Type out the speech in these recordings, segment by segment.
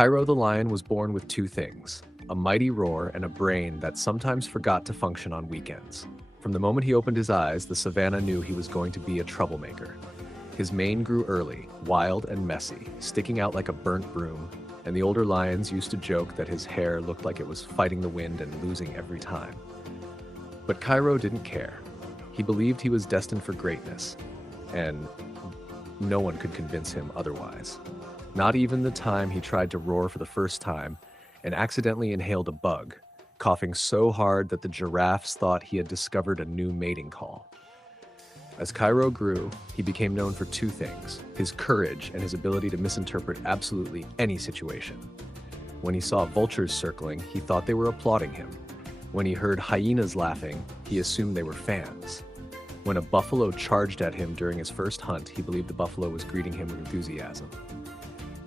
Cairo the lion was born with two things: a mighty roar and a brain that sometimes forgot to function on weekends. From the moment he opened his eyes, the Savanna knew he was going to be a troublemaker. His mane grew early, wild and messy, sticking out like a burnt broom, and the older lions used to joke that his hair looked like it was fighting the wind and losing every time. But Cairo didn't care. He believed he was destined for greatness, and no one could convince him otherwise. Not even the time he tried to roar for the first time and accidentally inhaled a bug, coughing so hard that the giraffes thought he had discovered a new mating call. As Cairo grew, he became known for two things: his courage and his ability to misinterpret absolutely any situation. When he saw vultures circling, he thought they were applauding him. When he heard hyenas laughing, he assumed they were fans. When a buffalo charged at him during his first hunt, he believed the buffalo was greeting him with enthusiasm.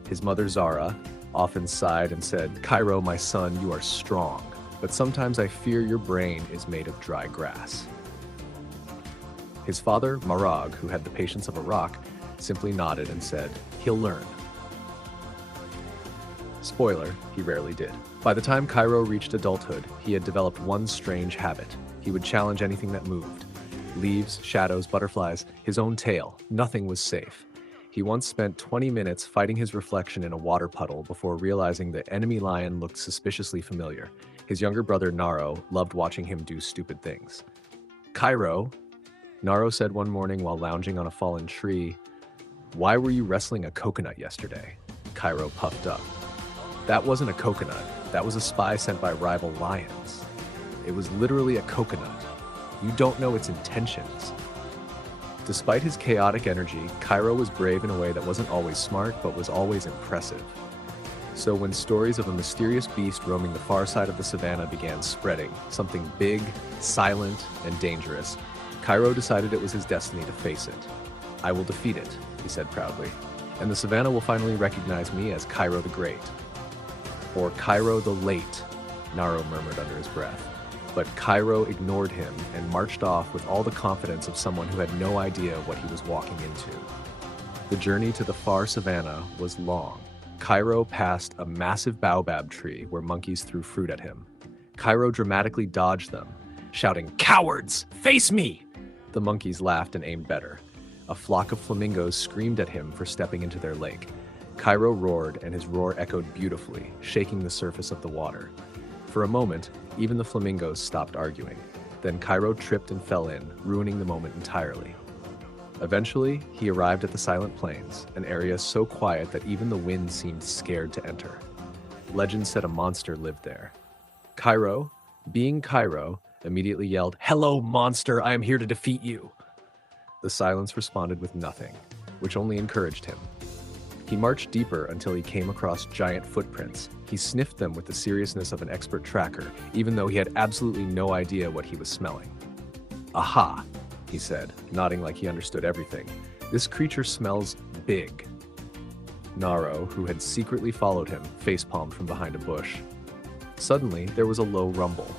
His mother, Zara, often sighed and said, "Cairo, my son, you are strong, but sometimes I fear your brain is made of dry grass." His father, Marag, who had the patience of a rock, simply nodded and said, "He'll learn." Spoiler, he rarely did. By the time Cairo reached adulthood, he had developed one strange habit. He would challenge anything that moved. Leaves, shadows, butterflies, his own tail. Nothing was safe. He once spent 20 minutes fighting his reflection in a water puddle before realizing the enemy lion looked suspiciously familiar. His younger brother, Naro, loved watching him do stupid things. "Cairo," Naro said one morning while lounging on a fallen tree, "why were you wrestling a coconut yesterday?" Cairo puffed up. "That wasn't a coconut. That was a spy sent by rival lions. It was literally a coconut. You don't know its intentions." Despite his chaotic energy, Cairo was brave in a way that wasn't always smart, but was always impressive. So when stories of a mysterious beast roaming the far side of the savannah began spreading, something big, silent, and dangerous, Cairo decided it was his destiny to face it. "I will defeat it," he said proudly, "and the savannah will finally recognize me as Cairo the Great." Or Cairo the Late, Naro murmured under his breath. But Cairo ignored him and marched off with all the confidence of someone who had no idea what he was walking into. The journey to the far savannah was long. Cairo passed a massive baobab tree where monkeys threw fruit at him. Cairo dramatically dodged them, shouting, "Cowards! Face me!" The monkeys laughed and aimed better. A flock of flamingos screamed at him for stepping into their lake. Cairo roared, and his roar echoed beautifully, shaking the surface of the water. For a moment, even the flamingos stopped arguing. Then Cairo tripped and fell in, ruining the moment entirely. Eventually, he arrived at the Silent Plains, an area so quiet that even the wind seemed scared to enter. Legend said a monster lived there. Cairo, being Cairo, immediately yelled, "Hello, monster! I am here to defeat you!" The silence responded with nothing, which only encouraged him. He marched deeper until he came across giant footprints. He sniffed them with the seriousness of an expert tracker, even though he had absolutely no idea what he was smelling. "Aha," he said, nodding like he understood everything. "This creature smells big." Naro, who had secretly followed him, facepalmed from behind a bush. Suddenly, there was a low rumble.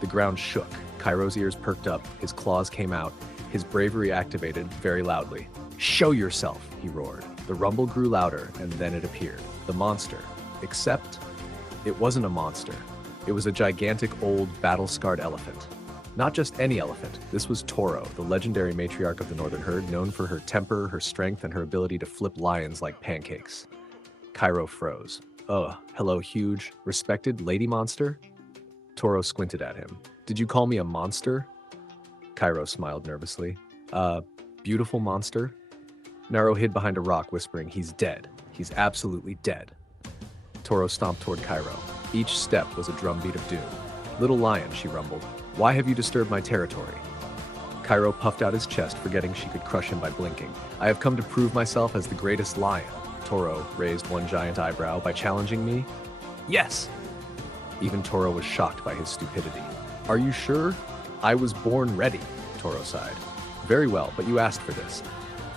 The ground shook. Cairo's ears perked up, his claws came out, his bravery activated very loudly. "Show yourself," he roared. The rumble grew louder, and then it appeared. The monster. Except, it wasn't a monster. It was a gigantic, old, battle-scarred elephant. Not just any elephant. This was Toro, the legendary matriarch of the northern herd, known for her temper, her strength, and her ability to flip lions like pancakes. Cairo froze. "Ugh, hello, huge, respected lady monster?" Toro squinted at him. "Did you call me a monster?" Cairo smiled nervously. Beautiful monster?" Naro hid behind a rock, whispering, "He's dead. He's absolutely dead." Toro stomped toward Cairo. Each step was a drumbeat of doom. "Little lion," she rumbled, "why have you disturbed my territory?" Cairo puffed out his chest, forgetting she could crush him by blinking. "I have come to prove myself as the greatest lion." Toro raised one giant eyebrow. "By challenging me?" "Yes!" Even Toro was shocked by his stupidity. "Are you sure?" "I was born ready," Toro sighed. "Very well, but you asked for this."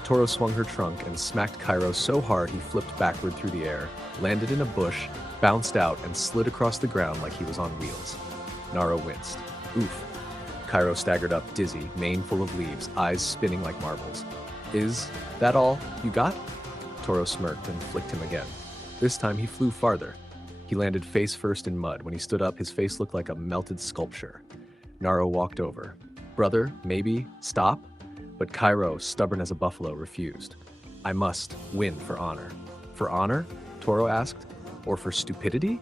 Toro swung her trunk and smacked Cairo so hard he flipped backward through the air, landed in a bush, bounced out, and slid across the ground like he was on wheels. Naro winced. "Oof." Cairo staggered up, dizzy, mane full of leaves, eyes spinning like marbles. "Is that all you got?" Toro smirked and flicked him again. This time he flew farther. He landed face first in mud. When he stood up, his face looked like a melted sculpture. Naro walked over. "Brother, maybe, stop?" But Cairo, stubborn as a buffalo, refused. "I must win for honor." "For honor?" Toro asked. "Or for stupidity?"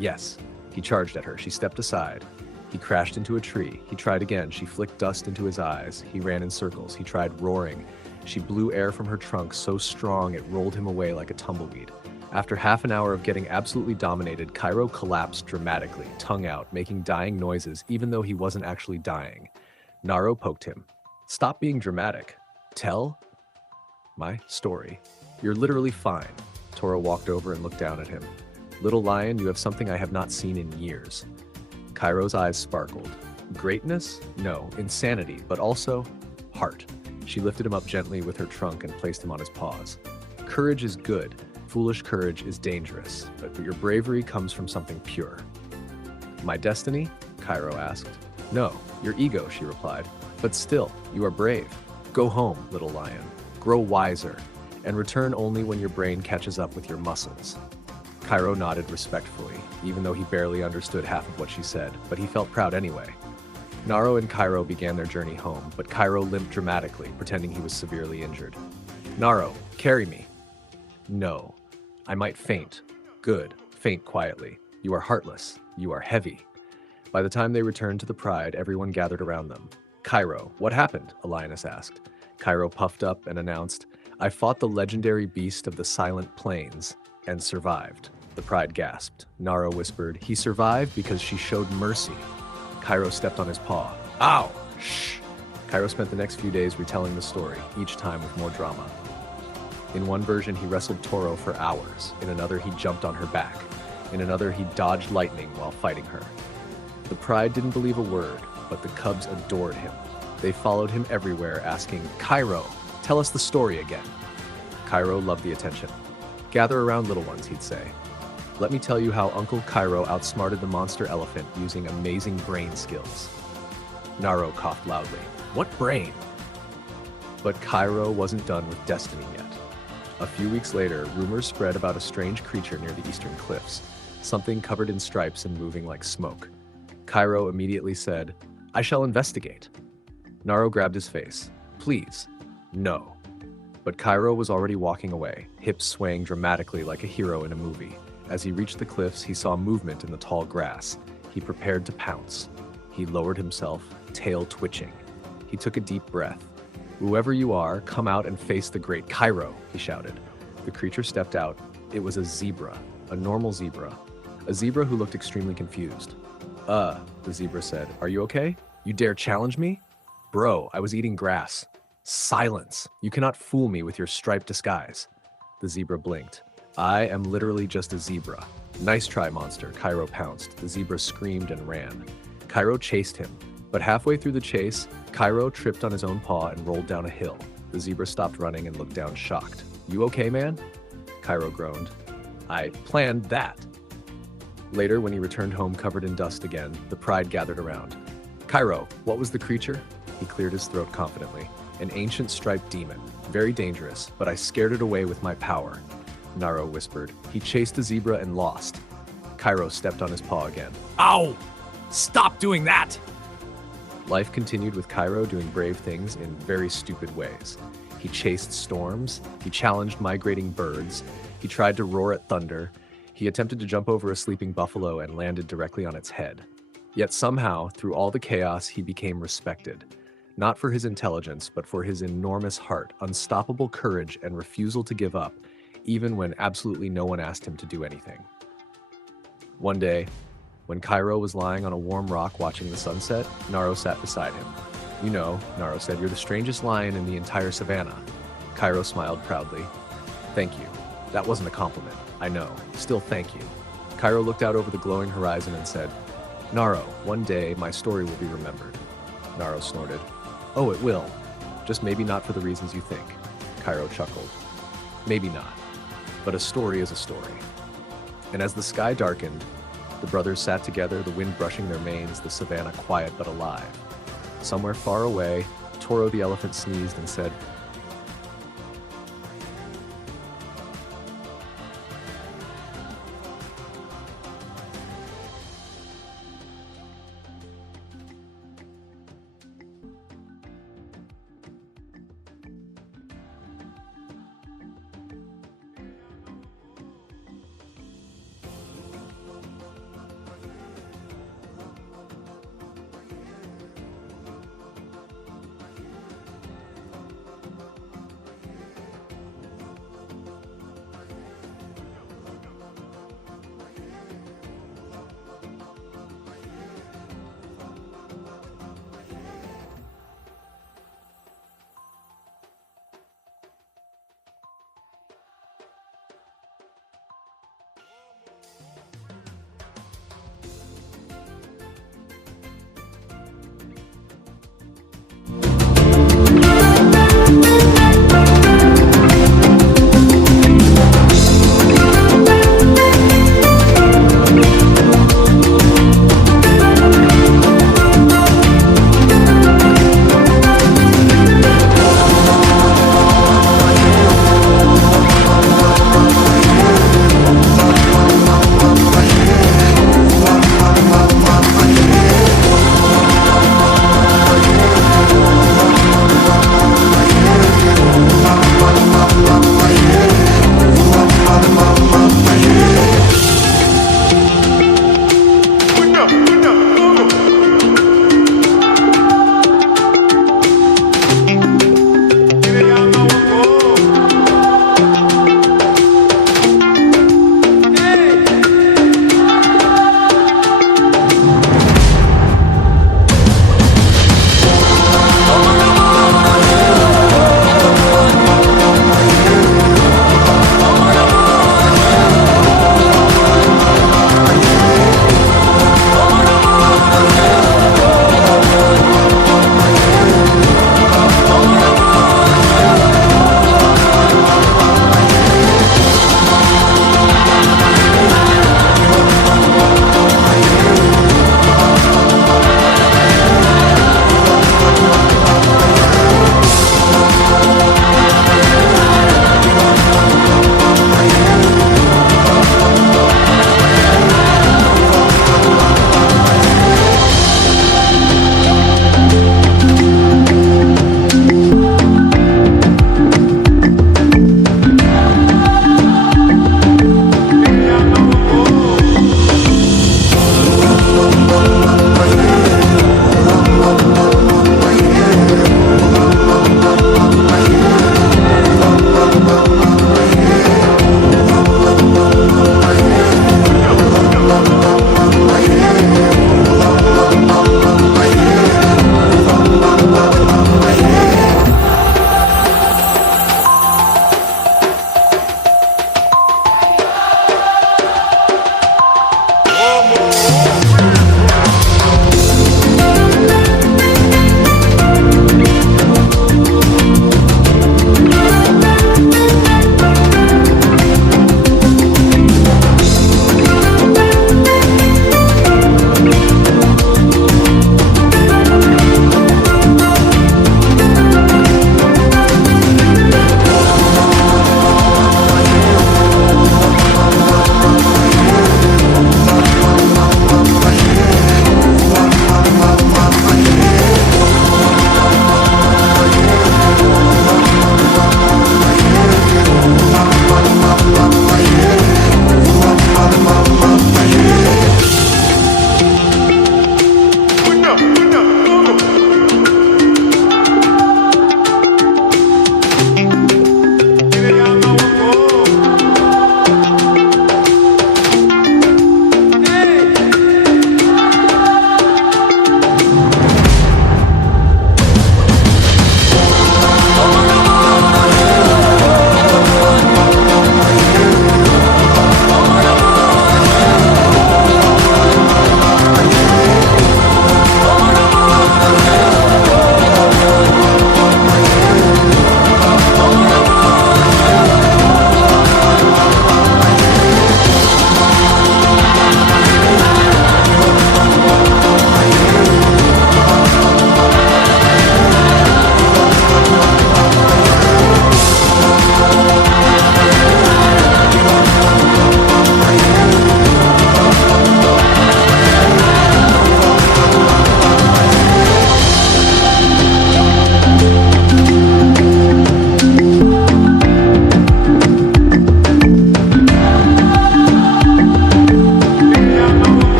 "Yes." He charged at her. She stepped aside. He crashed into a tree. He tried again. She flicked dust into his eyes. He ran in circles. He tried roaring. She blew air from her trunk so strong it rolled him away like a tumbleweed. After half an hour of getting absolutely dominated, Cairo collapsed dramatically, tongue out, making dying noises even though he wasn't actually dying. Naro poked him. "Stop being dramatic. Tell my story. You're literally fine." Toro walked over and looked down at him. "Little lion, you have something I have not seen in years." Cairo's eyes sparkled. Greatness? No. Insanity, but also heart. She lifted him up gently with her trunk and placed him on his paws. "Courage is good. Foolish courage is dangerous, but your bravery comes from something pure." "My destiny?" Cairo asked. "No, your ego," she replied. "But still, you are brave. Go home, little lion. Grow wiser, and return only when your brain catches up with your muscles." Cairo nodded respectfully, even though he barely understood half of what she said, but he felt proud anyway. Naro and Cairo began their journey home, but Cairo limped dramatically, pretending he was severely injured. "Naro, carry me." "No. I might faint." "Good. Faint quietly. You are heartless. You are heavy." By the time they returned to the Pride, everyone gathered around them. "Cairo, what happened?" a lioness asked. Cairo puffed up and announced, "I fought the legendary beast of the Silent Plains and survived." The Pride gasped. Naro whispered, "He survived because she showed mercy." Cairo stepped on his paw. "Ow! Shh!" Cairo spent the next few days retelling the story, each time with more drama. In one version, he wrestled Toro for hours. In another, he jumped on her back. In another, he dodged lightning while fighting her. The Pride didn't believe a word, but the cubs adored him. They followed him everywhere, asking, "Cairo, tell us the story again." Cairo loved the attention. "Gather around, little ones," he'd say. "Let me tell you how Uncle Cairo outsmarted the monster elephant using amazing brain skills." Naro coughed loudly. "What brain?" But Cairo wasn't done with destiny yet. A few weeks later, rumors spread about a strange creature near the eastern cliffs, something covered in stripes and moving like smoke. Cairo immediately said, "I shall investigate." Naro grabbed his face. "Please, no." But Cairo was already walking away, hips swaying dramatically like a hero in a movie. As he reached the cliffs, he saw movement in the tall grass. He prepared to pounce. He lowered himself, tail twitching. He took a deep breath. "Whoever you are, come out and face the great Cairo," he shouted. The creature stepped out. It was a zebra, a normal zebra. A zebra who looked extremely confused. The zebra said, "Are you okay? You dare challenge me?" "Bro, I was eating grass." "Silence! You cannot fool me with your striped disguise." The zebra blinked. "I am literally just a zebra." "Nice try, monster," Cairo pounced. The zebra screamed and ran. Cairo chased him, but halfway through the chase, Cairo tripped on his own paw and rolled down a hill. The zebra stopped running and looked down shocked. "You okay, man?" Cairo groaned. "I planned that." Later, when he returned home covered in dust again, the Pride gathered around. "Cairo, what was the creature?" He cleared his throat confidently. "An ancient striped demon. Very dangerous, but I scared it away with my power." Naro whispered. "He chased the zebra and lost." Cairo stepped on his paw again. "Ow! Stop doing that!" Life continued with Cairo doing brave things in very stupid ways. He chased storms. He challenged migrating birds. He tried to roar at thunder. He attempted to jump over a sleeping buffalo and landed directly on its head. Yet somehow, through all the chaos, he became respected. Not for his intelligence, but for his enormous heart, unstoppable courage, and refusal to give up, even when absolutely no one asked him to do anything. One day, when Cairo was lying on a warm rock watching the sunset, Naro sat beside him. "You know," Naro said, "you're the strangest lion in the entire Savanna." Cairo smiled proudly. "Thank you. That wasn't a compliment. I know. Still thank you." Cairo looked out over the glowing horizon and said, "Naro, one day my story will be remembered." Naro snorted. "Oh, it will. Just maybe not for the reasons you think." Cairo chuckled. "Maybe not. But a story is a story." And as the sky darkened, the brothers sat together, the wind brushing their manes, the savannah quiet but alive. Somewhere far away, Toro the elephant sneezed and said,